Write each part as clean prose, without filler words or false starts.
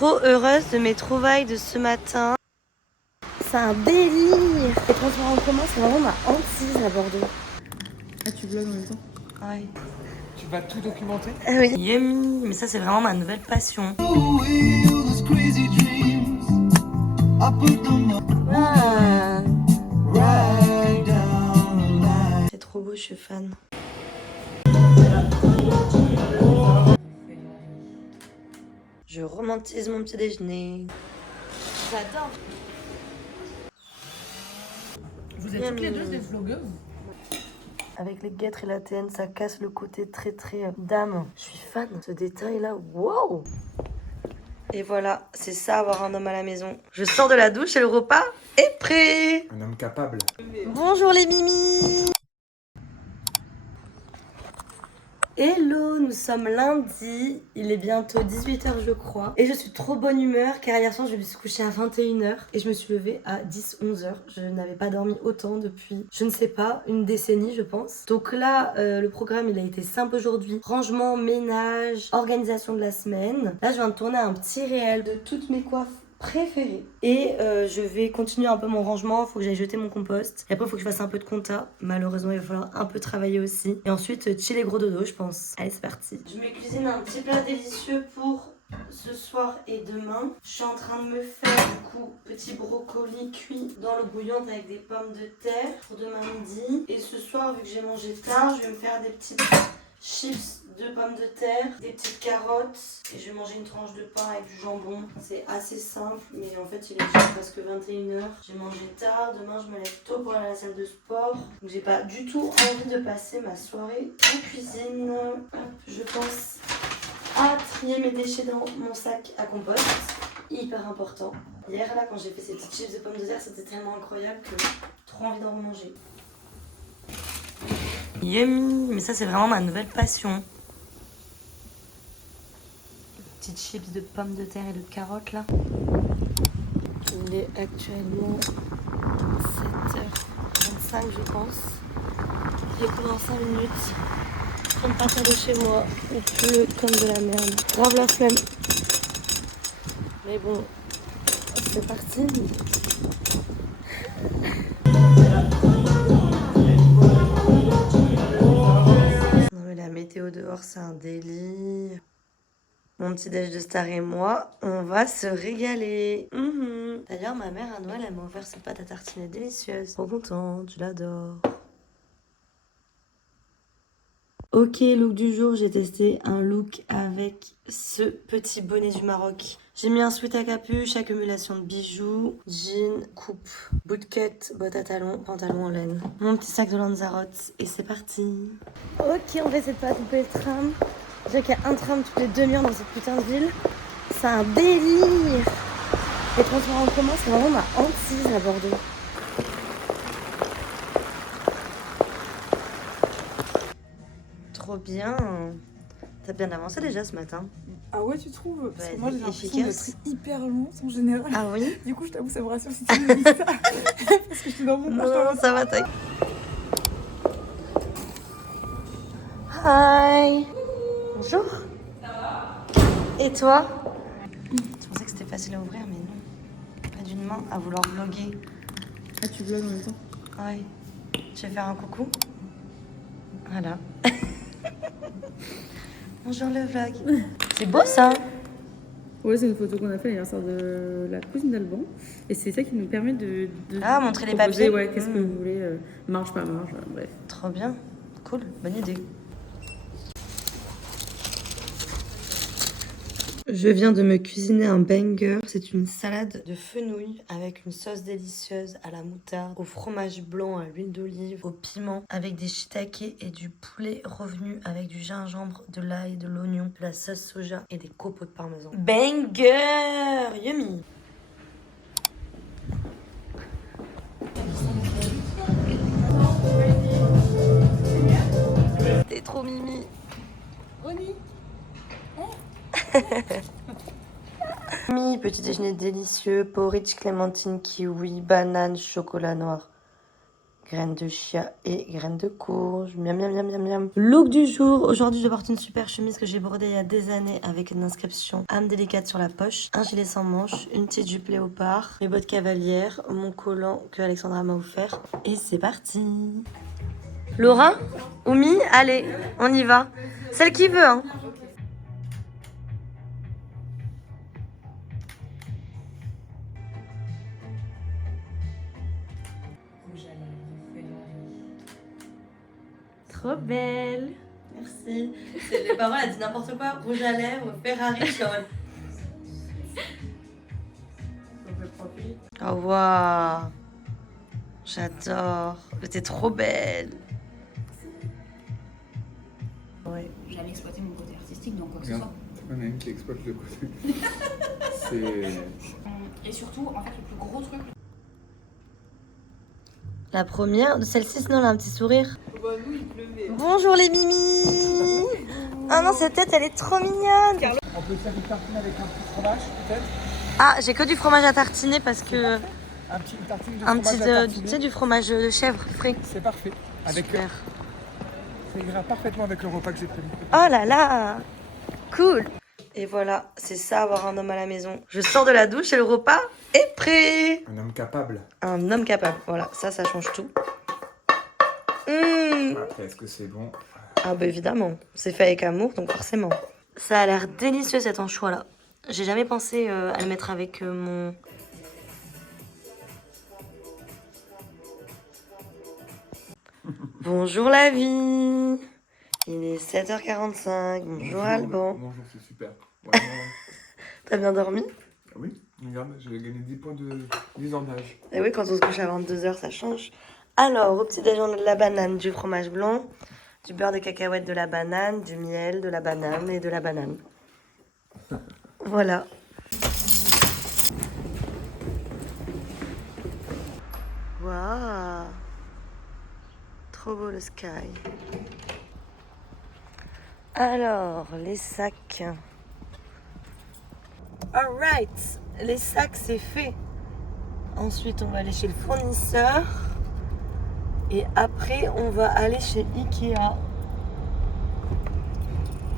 trop heureuse de mes trouvailles de ce matin. C'est un délire. Les transports en commun, c'est vraiment ma hantise à Bordeaux. Ah, tu vlogs en même temps? Ouais. Tu vas tout documenter? Ah oui. Yummy, mais ça c'est vraiment ma nouvelle passion. Ah. C'est trop beau, je suis fan. Je romantise mon petit déjeuner. J'adore. Vous êtes toutes les deux des vlogueuses? Avec les guêtres et la TN, ça casse le côté très dame. Je suis fan de ce détail là. Wow! Et voilà, c'est ça avoir un homme à la maison. Je sors de la douche et le repas est prêt. Un homme capable. Bonjour les mimis. Hello, nous sommes lundi, il est bientôt 18h je crois. Et je suis trop bonne humeur car hier soir je me suis couchée à 21h et je me suis levée à 10-11h. Je n'avais pas dormi autant depuis, je ne sais pas, une décennie je pense. Donc là, le programme il a été simple aujourd'hui. Rangement, ménage, organisation de la semaine. Là je viens de tourner un petit réel de toutes mes coiffes préférée. Et je vais continuer un peu mon rangement, il faut que j'aille jeter mon compost. Et après, il faut que je fasse un peu de compta. Malheureusement, il va falloir un peu travailler aussi. Et ensuite, chill gros dodo, je pense. Allez, c'est parti. Je me cuisine un petit plat délicieux pour ce soir et demain. Je suis en train de me faire, du coup, petit brocoli cuit dans l'eau bouillante avec des pommes de terre pour demain midi. Et ce soir, vu que j'ai mangé tard, je vais me faire des petites chips de pommes de terre, des petites carottes et je vais manger une tranche de pain avec du jambon. C'est assez simple mais en fait il est déjà presque 21h. J'ai mangé tard, demain je me lève tôt pour aller à la salle de sport. Donc j'ai pas du tout envie de passer ma soirée en cuisine. Hop, je pense à trier mes déchets dans mon sac à compost. Hyper important. Hier là quand j'ai fait ces petites chips de pommes de terre c'était tellement incroyable que trop envie d'en remanger. Yummy, mais ça c'est vraiment ma nouvelle passion. Petites chips de pommes de terre et de carottes là. Il est actuellement 7h25 je pense. J'ai cours dans 5 minutes. Je viens de partir de chez moi. Il pleut comme de la merde. Grave la flemme. Mais bon, c'est parti. Non mais la météo dehors c'est un délire. Mon petit déj de star et moi, on va se régaler. D'ailleurs, ma mère à Noël, elle m'a offert cette pâte à tartiner délicieuse. Trop contente, je l'adore. Ok, look du jour, j'ai testé un look avec ce petit bonnet du Maroc. J'ai mis un sweat à capuche, accumulation de bijoux, jean, coupe, bootcut, bottes à talons, pantalon en laine. Mon petit sac de Lanzarote et c'est parti. Ok, on va essayer de pas couper le tram. Déjà qu'il y a un tram toutes les demi-heures dans cette putain de ville. C'est un délire. Les transports en commun, c'est vraiment ma hantise à Bordeaux. Trop bien. T'as bien avancé déjà ce matin. Ah ouais, tu trouves? Parce que Ouais, moi j'ai l'impression efficace. d'être hyper lente en général. Ah oui? Du coup, je t'avoue, ça me rassure si tu me dis ça. Parce que je suis dans mon Non, ça va, t'inquiète. Hi. Bonjour. Ça va? Et toi? Je pensais que c'était facile à ouvrir, mais non. Pas d'une main à vouloir vlogger. Ah, tu vlogs en même temps? Ouais. Je vais faire un coucou. Voilà. Bonjour le vlog. C'est beau ça? Ouais, c'est une photo qu'on a fait l'anniversaire de la cousine d'Alban. Et c'est ça qui nous permet de Ah, montrer les proposer, papiers. ouais, qu'est-ce que vous voulez, marge, pas marge, bref. Trop bien. Cool. Bonne idée. Je viens de me cuisiner un banger. C'est une salade de fenouil avec une sauce délicieuse à la moutarde, au fromage blanc, à l'huile d'olive, au piment, avec des shiitake et du poulet revenu avec du gingembre, de l'ail, de l'oignon, de la sauce soja et des copeaux de parmesan. Banger! Yummy! T'es trop mimi! Ronnie. Petit déjeuner délicieux, porridge, clémentine, kiwi, banane, chocolat noir. Graines de chia et graines de courge. Miam, miam, miam, miam, miam. Look du jour. Aujourd'hui, je porte une super chemise que j'ai brodée il y a des années avec une inscription âme délicate sur la poche. Un gilet sans manches, une petite jupe léopard, mes bottes cavalières, mon collant que Alexandra m'a offert. Et c'est parti. Laura, Oumi, allez, on y va. Celle qui veut, hein. Trop belle. Merci. Les parents, elle a dit n'importe quoi. Rouge à lèvres, Ferrari, Sean. Oh waouh. J'adore. T'es trop belle. Ouais. J'allais exploiter mon côté artistique dans quoi que ce soit. On a une qui exploite le côté. Et surtout, en fait, le plus gros truc. La première, celle-ci, sinon elle a un petit sourire. Bonjour les mimis. Ah non, cette tête, elle est trop mignonne. On peut faire une tartine avec un petit fromage, peut-être. Ah, j'ai que du fromage à tartiner parce que... Une tartine de Un fromage petit, à tartiner. tu sais, du fromage de chèvre frais. C'est parfait. Super. Ça ira parfaitement avec le repas que j'ai prévu. Oh là là. Cool. Et voilà, c'est ça avoir un homme à la maison. Je sors de la douche et le repas est prêt. Un homme capable. Un homme capable, voilà, ça change tout. Après, est-ce que c'est bon? Ah bah évidemment, c'est fait avec amour, donc forcément. Ça a l'air délicieux cet anchois là. J'ai jamais pensé à le mettre avec mon... Bonjour la vie. Il est 7h45, bonjour Alban. Bonjour, c'est super. Vraiment. T'as bien dormi? Oui, regarde, j'ai gagné 10 points de 10 ans d'âge. Et oui, quand on se couche à 22h, ça change. Alors, au petit déjeuner, de la banane, du fromage blanc, du beurre de cacahuète de la banane, du miel de la banane et de la banane. Voilà. Waouh. Trop beau le sky. Alors, les sacs. Alright, les sacs, c'est fait. Ensuite, on va aller chez le fournisseur. Et après, on va aller chez Ikea.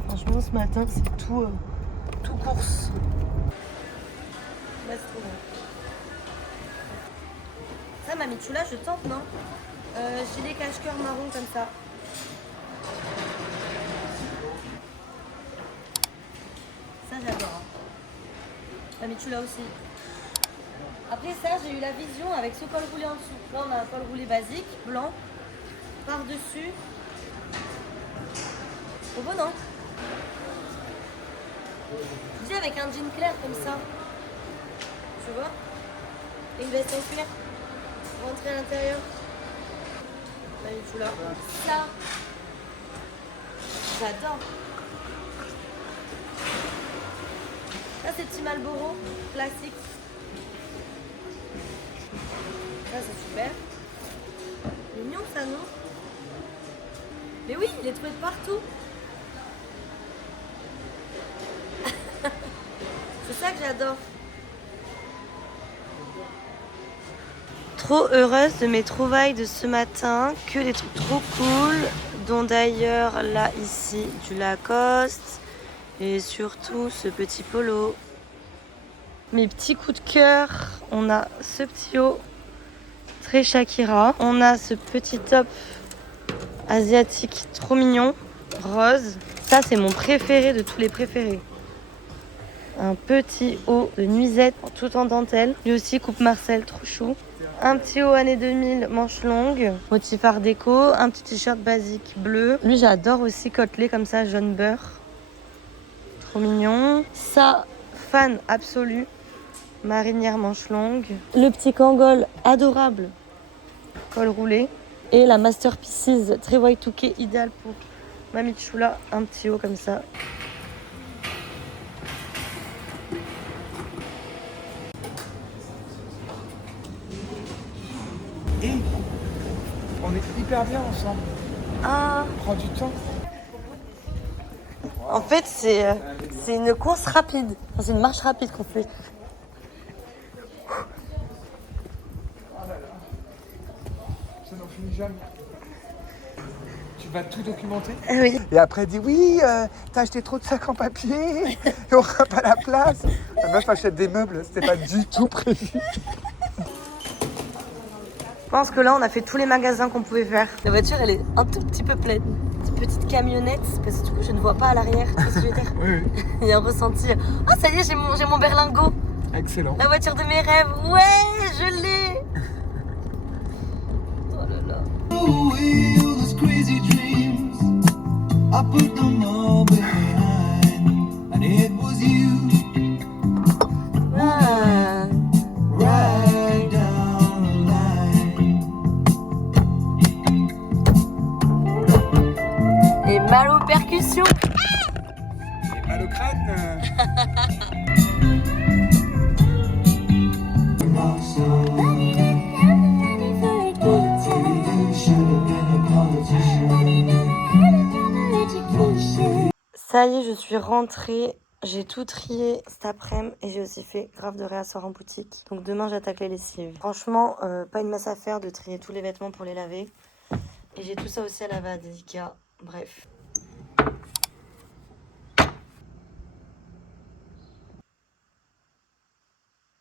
Franchement, ce matin, c'est tout course. Là, c'est trop bon. Ça, ma Michoula, je tente, non? J'ai des cache-cœurs marron comme ça. Ça, j'adore. Hein. La Michoula aussi. Après ça, j'ai eu la vision avec ce col roulé en dessous. Là, on a un col roulé basique, blanc, par-dessus. Trop beau, non? Je dis avec un jean clair comme ça. Tu vois? Et une veste en cuir. Rentrer à l'intérieur. La Michoula. Ça, j'adore. Ça, c'est petit Marlboro, classique. Ça, c'est super. Mignon, ça, non? Mais oui, il est trouvé de partout. C'est ça que j'adore. Trop heureuse de mes trouvailles de ce matin. Que des trucs trop cool. Dont d'ailleurs, là, ici, du Lacoste. Et surtout, ce petit polo. Mes petits coups de cœur. On a ce petit haut. Très Shakira. On a ce petit top asiatique trop mignon, rose. Ça, c'est mon préféré de tous les préférés. Un petit haut de nuisette tout en dentelle. Lui aussi, coupe Marcel, trop chou. Un petit haut années 2000, manche longue, motif art déco. Un petit t-shirt basique bleu. Lui, j'adore aussi, côtelé comme ça, jaune beurre. Trop mignon. Ça, fan absolu. Marinière manche longue. Le petit Kangol adorable. Col roulé. Et la Master Pieces très Y2K, idéal pour ma Michoula. Un petit haut comme ça. Et on est hyper bien ensemble. Ah. On prend du temps. En fait, c'est une course rapide. Enfin, c'est une marche rapide qu'on fait. C'est nos finis jamais. Tu vas tout documenter. Oui. Et après, elle dit oui, t'as acheté trop de sacs en papier et on n'aura pas la place. La meuf achète des meubles, c'était pas du tout prévu. Je pense que là, on a fait tous les magasins qu'on pouvait faire. La voiture, elle est un tout petit peu pleine. Une petite camionnette, parce que du coup, je ne vois pas à l'arrière. Tu vois ce que je veux dire? Oui, oui. Il y a un ressenti. Ah, ça y est, j'ai mon berlingot. Excellent. La voiture de mes rêves. Ouais, je l'ai. Oh là là. Those crazy dreams, I put them all behind, and it was you, Ah. right down the line. Et mal aux percussions. Et mal au crâne. Ça y est, je suis rentrée. J'ai tout trié cet après-midi et j'ai aussi fait grave de réassort en boutique. Donc demain, j'attaque les lessives. Franchement, pas une masse à faire de trier tous les vêtements pour les laver. Et j'ai tout ça aussi à laver à Dedica. Bref.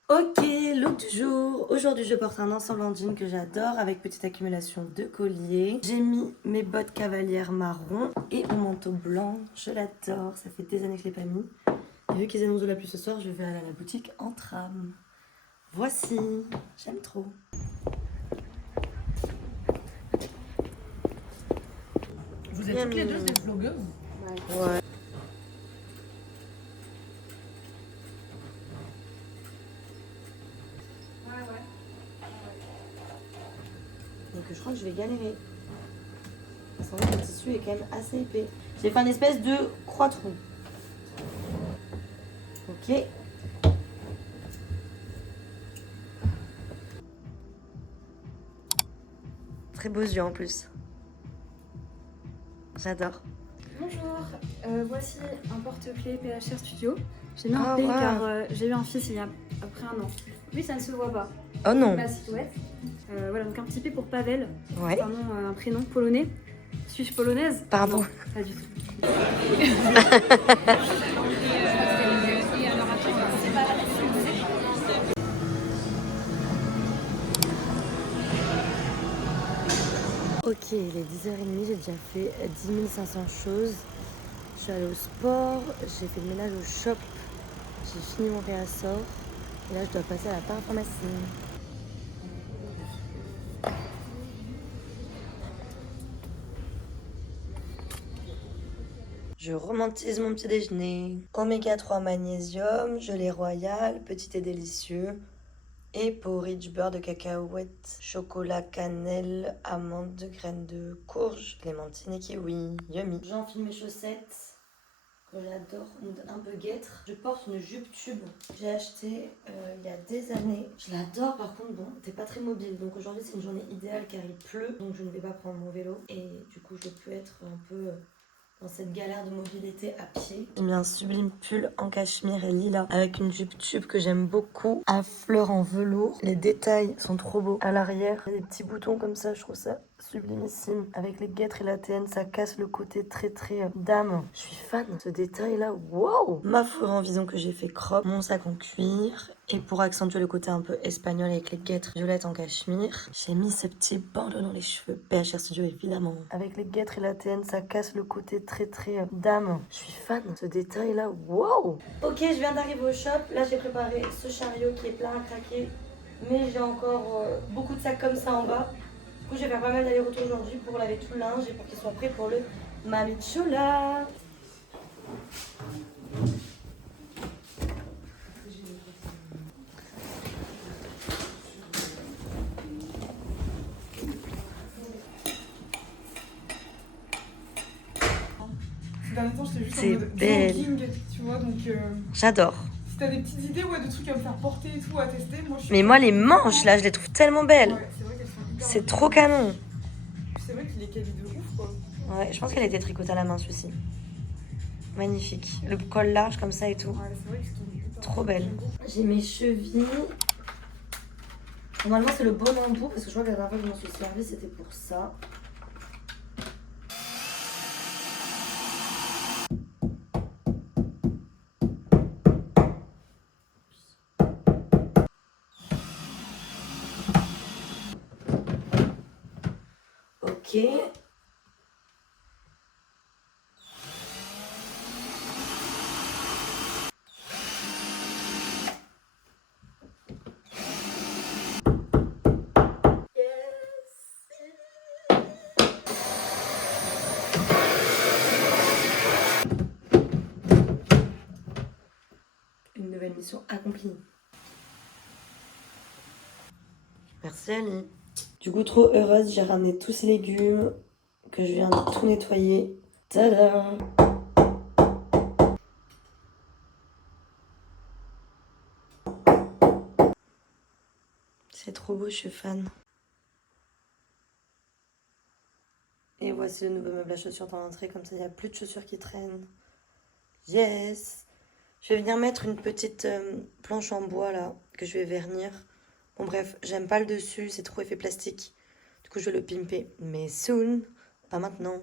Ok, look du jour. Aujourd'hui, je porte un ensemble en jean que j'adore avec petite accumulation de colliers. J'ai mis mes bottes cavalières marron et mon manteau blanc. Je l'adore, ça fait des années que je ne l'ai pas mis. Et vu qu'ils annoncent de la pluie ce soir, je vais aller à la boutique en tram. Voici, j'aime trop. Vous êtes toutes les deux des vlogueuses. Ouais. Donc je crois que je vais galérer. Parce qu'en fait, le tissu est quand même assez épais. J'ai fait une espèce de croix-trou. Ok. Très beaux yeux en plus. J'adore. Bonjour, voici un porte-clés PHR Studio. J'ai mis Ah, un P wow. car j'ai eu un fils il y a à peu près un an. Lui, ça ne se voit pas. Oh non. Ma silhouette. Voilà, donc un petit P pour Pavel. Ouais. C'est un nom, un prénom polonais. Suis-je polonaise? Pardon. Non, pas du tout. Ok, il est 10h30, j'ai déjà fait 10 500 choses. Je suis allée au sport, j'ai fait le ménage au shop, j'ai fini mon réassort. Et là, je dois passer à la parapharmacie. Je romantise mon petit déjeuner. Oméga 3 magnésium, gelée royale, petit et délicieux. Et porridge, beurre de cacahuète, chocolat, cannelle, amandes, graines de courge, clémentine et kiwi. Yummy. J'enfile mes chaussettes que j'adore, un peu guêtre. Je porte une jupe tube que j'ai achetée il y a des années. Je l'adore, par contre, bon, t'es pas très mobile. Donc aujourd'hui, c'est une journée idéale car il pleut. Donc je ne vais pas prendre mon vélo. Et du coup, je peux être un peu dans cette galère de mobilité à pied. J'ai mis un sublime pull en cachemire et lilas avec une jupe tube que j'aime beaucoup, à fleurs en velours. Les détails sont trop beaux. À l'arrière, il y a des petits boutons comme ça, je trouve ça sublimissime. Avec les guêtres et la TN, ça casse le côté très dame. Je suis fan de ce détail là, wow. Ma fourrure en vison que j'ai fait crop, mon sac en cuir. Et pour accentuer le côté un peu espagnol avec les guêtres violettes en cachemire, j'ai mis ce petit bandeau dans les cheveux. PHR Studio évidemment. Avec les guêtres et la TN, ça casse le côté très dame. Je suis fan de ce détail là, wow. Ok, je viens d'arriver au shop. Là, j'ai préparé ce chariot qui est plein à craquer. Mais j'ai encore beaucoup de sacs comme ça en bas. Du coup, je vais faire pas mal d'allers-retours aujourd'hui pour laver tout le linge et pour qu'il soit prêt pour le Mamichola. Ces derniers temps, j'étais juste C'est en mode belle. jogging, tu vois, donc J'adore. si t'as des petites idées, ouais, de trucs à me faire porter et tout, à tester, moi je suis... Mais moi, les manches là, je les trouve tellement belles. Ouais, c'est vrai qu'elles sont hyper C'est belles. trop canon. C'est vrai qu'il est quali de ouf, quoi. Ouais, je pense qu'elle a été tricotée à la main, celui-ci. Magnifique. Le col large comme ça et tout. Ouais, c'est vrai qu'ils sont hyper Trop belle. J'ai mes chevilles Normalement c'est le bon embout parce que je crois que la dernière fois que je m'en suis servi c'était pour ça. Ok. Une nouvelle mission accomplie. Merci Ali. Du coup, trop heureuse, j'ai ramené tous ces légumes que je viens de tout nettoyer. Tada! C'est trop beau, je suis fan. Et voici le nouveau meuble à chaussures dans l'entrée, comme ça il n'y a plus de chaussures qui traînent. Yes! Je vais venir mettre une petite planche en bois là, que je vais vernir. Bon bref, j'aime pas le dessus, c'est trop effet plastique. Du coup je vais le pimper, mais soon, pas maintenant.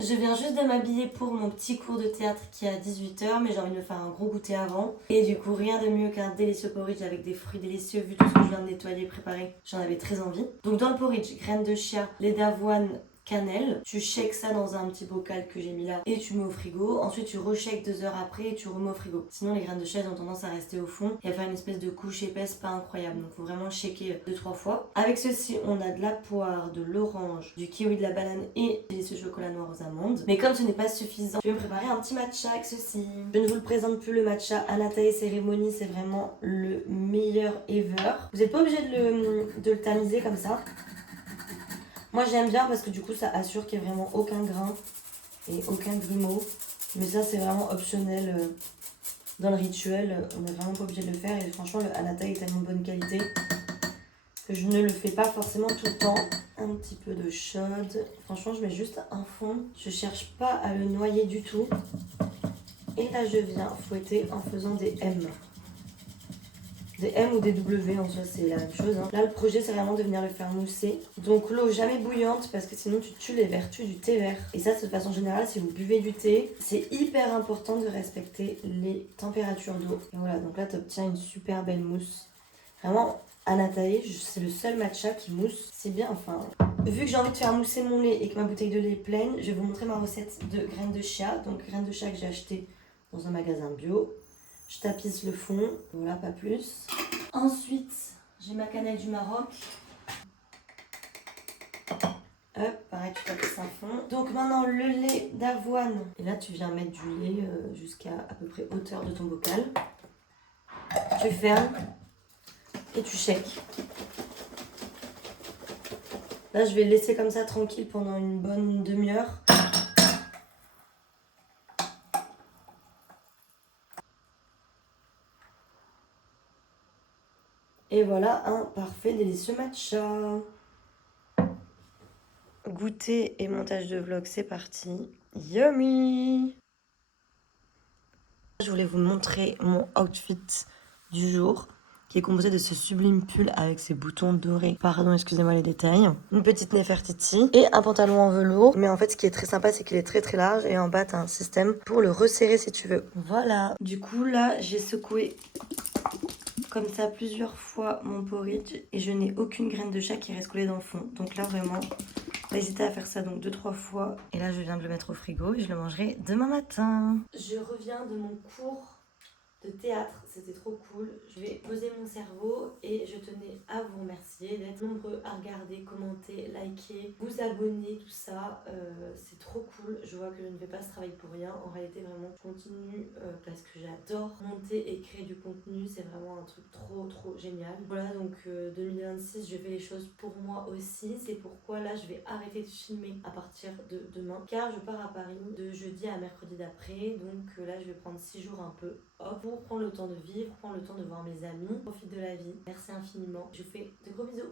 Je viens juste de m'habiller pour mon petit cours de théâtre qui est à 18h, mais j'ai envie de me faire un gros goûter avant. Et du coup rien de mieux qu'un délicieux porridge avec des fruits délicieux, vu tout ce que je viens de nettoyer et préparer. J'en avais très envie. Donc dans le porridge, graines de chia, lait d'avoine, cannelle, tu shakes ça dans un petit bocal que j'ai mis là et tu mets au frigo. Ensuite tu reshakes 2 heures après et tu remets au frigo. Sinon les graines de chia ont tendance à rester au fond et à faire une espèce de couche épaisse pas incroyable. Donc faut vraiment shaker 2-3 fois. Avec ceci on a de la poire, de l'orange, du kiwi, de la banane et ce chocolat noir aux amandes. Mais comme ce n'est pas suffisant, je vais me préparer un petit matcha avec ceci. Je ne vous le présente plus, le matcha Anatae Cérémonie, c'est vraiment le meilleur ever. Vous n'êtes pas obligé de le tamiser comme ça. Moi j'aime bien parce que du coup ça assure qu'il n'y ait vraiment aucun grain et aucun grumeau. Mais ça c'est vraiment optionnel dans le rituel. On n'est vraiment pas obligé de le faire. Et franchement le Anatae est tellement de bonne qualité que je ne le fais pas forcément tout le temps. Un petit peu de chaude. Franchement je mets juste un fond. Je cherche pas à le noyer du tout. Et là je viens fouetter en faisant des M. Des M ou des W en soi c'est la même chose hein. Là le projet c'est vraiment de venir le faire mousser. Donc l'eau jamais bouillante parce que sinon tu tues les vertus du thé vert. Et ça de façon générale si vous buvez du thé, c'est hyper important de respecter les températures d'eau. Et voilà donc là tu obtiens une super belle mousse. Vraiment Anatae, c'est le seul matcha qui mousse si bien enfin. Vu que j'ai envie de faire mousser mon lait et que ma bouteille de lait est pleine, je vais vous montrer ma recette de graines de chia. Donc graines de chia que j'ai acheté dans un magasin bio. Je tapisse le fond, voilà, pas plus. Ensuite, j'ai ma cannelle du Maroc. Hop, pareil, tu tapisses un fond. Donc maintenant, le lait d'avoine. Et là, tu viens mettre du lait jusqu'à à peu près hauteur de ton bocal. Tu fermes et tu shakes. Là, je vais le laisser comme ça tranquille pendant une bonne demi-heure. Et voilà un parfait délicieux matcha. Goûter et montage de vlog, c'est parti. Yummy! Je voulais vous montrer mon outfit du jour qui est composé de ce sublime pull avec ses boutons dorés. Pardon, excusez-moi les détails. Une petite Nefertiti et un pantalon en velours. Mais en fait, ce qui est très sympa, c'est qu'il est très très large et en bas, t'as un système pour le resserrer si tu veux. Voilà. Du coup, là, j'ai secoué comme ça plusieurs fois mon porridge et je n'ai aucune graine de chia qui reste collée dans le fond. Donc là vraiment, n'hésitez à faire ça donc 2-3 fois. Et là je viens de le mettre au frigo et je le mangerai demain matin. Je reviens de mon cours de théâtre, c'était trop cool. Je vais poser mon cerveau et je tenais à vous remercier d'être nombreux à regarder, commenter, liker, vous abonner, tout ça. C'est trop cool. Je vois que je ne fais pas ce travail pour rien. En réalité, vraiment, je continue parce que j'adore monter et créer du contenu. C'est vraiment un truc trop génial. Voilà, donc 2026, je fais les choses pour moi aussi. C'est pourquoi là, je vais arrêter de filmer à partir de demain car je pars à Paris de jeudi à mercredi d'après. Donc là, je vais prendre 6 jours un peu off pour prendre le temps de vivre, prendre le temps de voir mes amis, profite de la vie. Merci infiniment. Je vous fais de gros bisous.